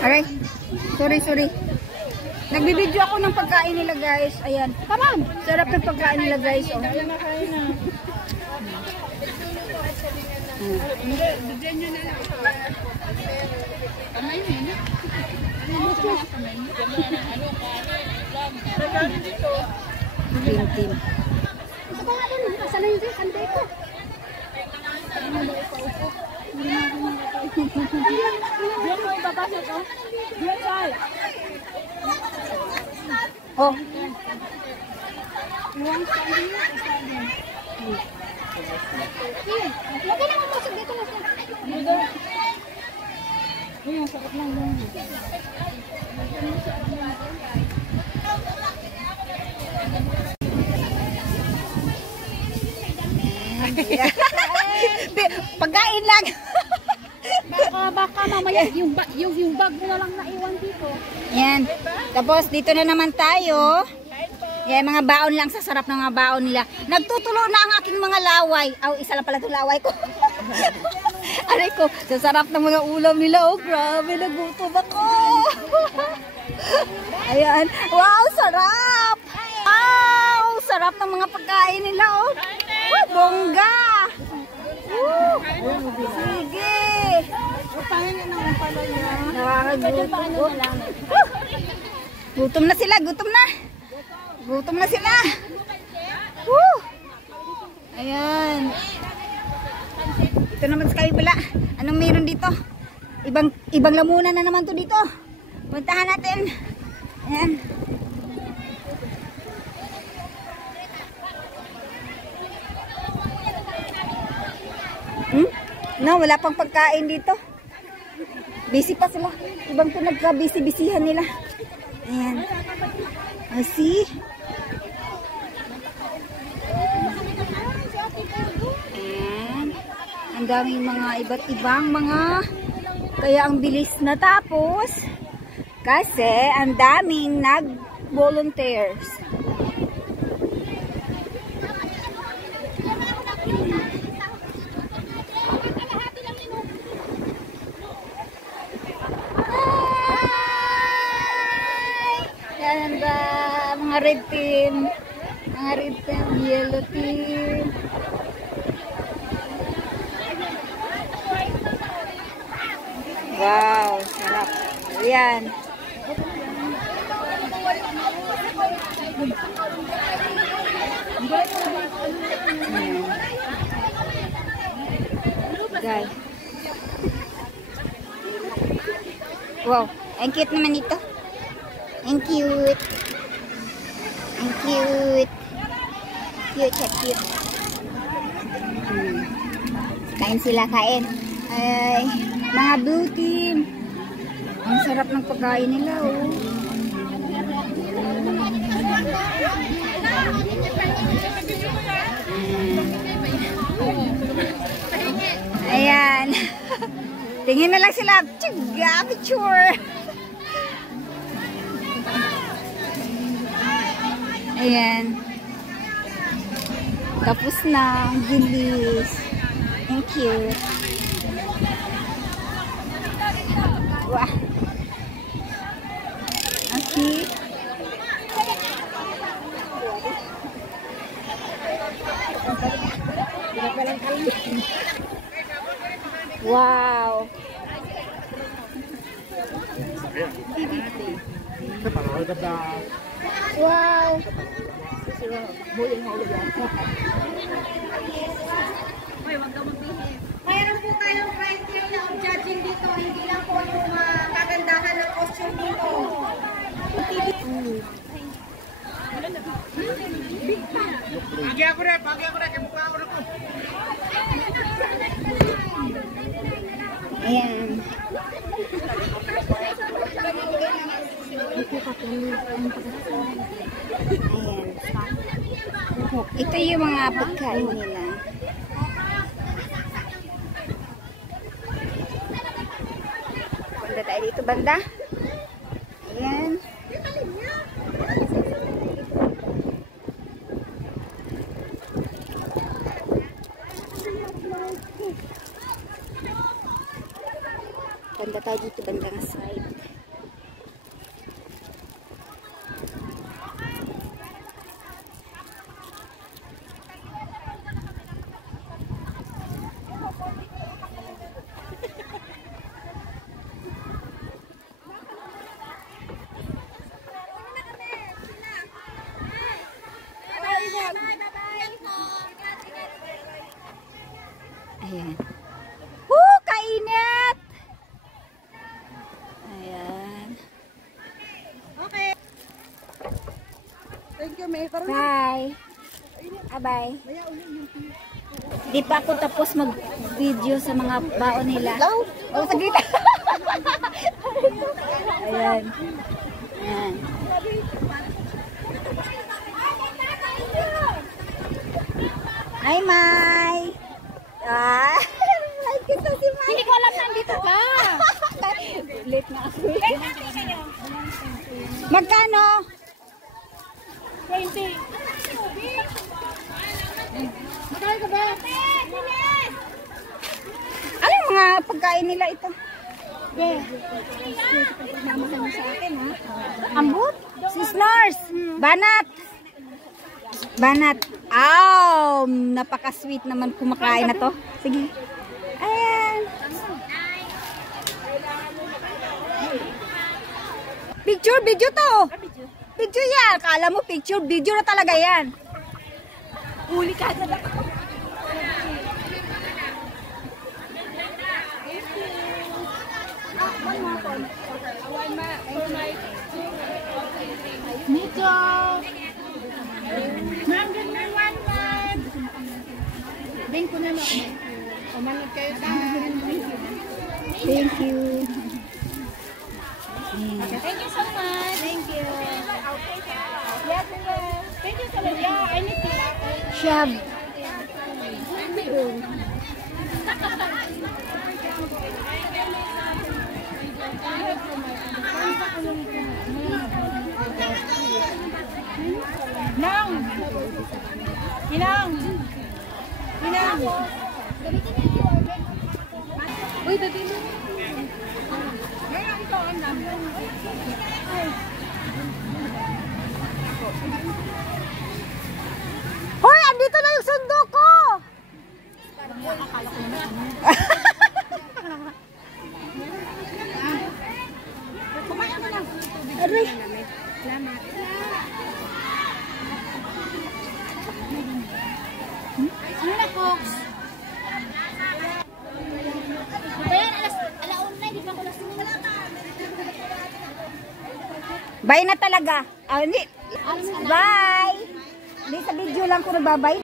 Aray. Sorry. Nagbibideo ako ng pagkain nila guys. Ayan. Tamam. Sarap ng pagkain nila guys. Oh. Kaya na kain na. Hindi, bigyan nyo na lang. Kamay mo yun. Tim. Sa pa nga doon, asan na yun siya? Kanday ko. Diyan mo ibabasa ko? Diyan sa'yo. Oh. Iwan sa iyo. Lagay na masuk dito na siya. Dito. Ayun, sarap lang doon. Pagkain lang. Baka mamaya yung bag mo na lang naiwan dito. Yan. Tapos dito na naman tayo. Yan, mga baon lang. Sasarap ng mga baon nila. Nagtutulo na ang aking mga laway. Isa lang pala itong laway ko. Aray ko, sasarap ng mga ulam nila. Oh, grabe, nagutom ako. Ayan. Wow, sarap. Sarap ng mga pagkain nila. Oh, bongga. Sige. Nakakagutom. Gutom na sila, gutom na. Gutom na sila. Ayan. Ito naman sa kabila. Anong meron dito? Ibang lamunan na naman to dito. Puntahan natin. Ayan. No, wala pang pagkain dito. Busy pa sila. Ibang to nagka-busy-busyhan nila. Ayan. See? Ayan. Ang daming mga iba't ibang mga, kaya ang bilis natapos kasi ang daming nag-volunteers. Mga red team, yellow team. Wow, sarap. Ayan. Guys. Wow, ang cute naman ito. Ang cute. Ang cute. Cute. Kain sila, kain. Ay, mga blue team. Ang sarap ng pagkain nila, oh. Ayan. Tingin na lang sila. Tsuga, picture. Ayan. Tapos na. Ang bilis. Ang cute. Wah. Okay. Wow. Wow. Mayroon po tayong criteria of judging dito. Hindi lang po yung kagandahan ng costume dito. Pagi ako na. Kimukha ako na ko. Ayan. Ito yung mga pagkain nila. Banda tayo dito, banda. Ayan. Banda tayo dito, bandang side. Ayan. Kainit! Ayan. Okay. Thank you, May. Bye. Bye. Di pa ako tapos mag-video sa mga baon nila. Oh, saglit. Ayan. Ayan. Hi, Mai. Like kita si Mai. Hindi ko alam nandito ka. Late na ako. Magkano? 20. Magkano ka ba? Ano yung mga pagkain nila ito? Mamahan mo sa akin, ha? Ambot? Sislars. Banat. Banat. Aw, napaka-sweet naman kumakain na to. Sige. Ayan. Picture, video to. Picture yan. Kala mo picture, video na talaga yan. Uli ka na. Nito. Ma'am, good na one. Bing ko na lang. Umanod kayo sa Thank you. Thank you so much. Thank you. Yes, thank you so much. Yeah, I need to. Shab. Nang. Inang. Inang. Uy, dati mo. Ngayon ko ang Hoy, andito na yung sundo ko. Aray. Ano na, Cox? Ayan, alauna, di pa ko nasunod. Bye na talaga. Bye. Hindi sa video lang ko nagbabay.